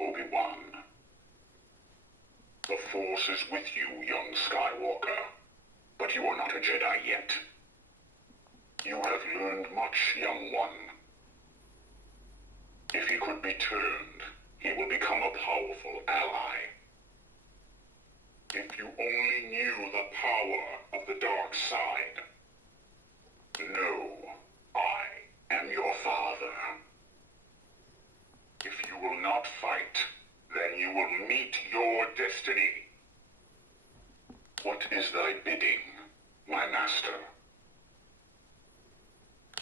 Obi-Wan. The Force is with you, young Skywalker, but you are not a Jedi yet. You have learned much, young one. If he could be turned, he will become a powerful ally. If you only knew the power of the dark side. No, I am your father. If you will not fight, then you will meet your destiny. What is thy bidding, my master?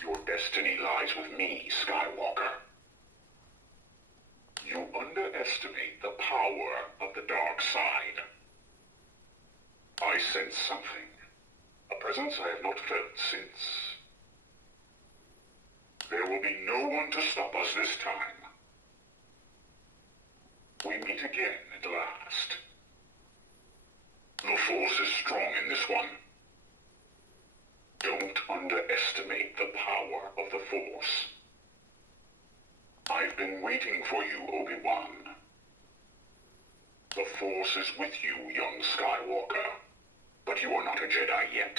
Your destiny lies with me, Skywalker. You underestimate the power of the dark side. I sense something. A presence I have not felt since. There will be no one to stop us this time. We meet again at last. The Force is strong in this one. Don't underestimate the power of the Force. I've been waiting for you, Obi-Wan. The Force is with you, young Skywalker, but you are not a Jedi yet.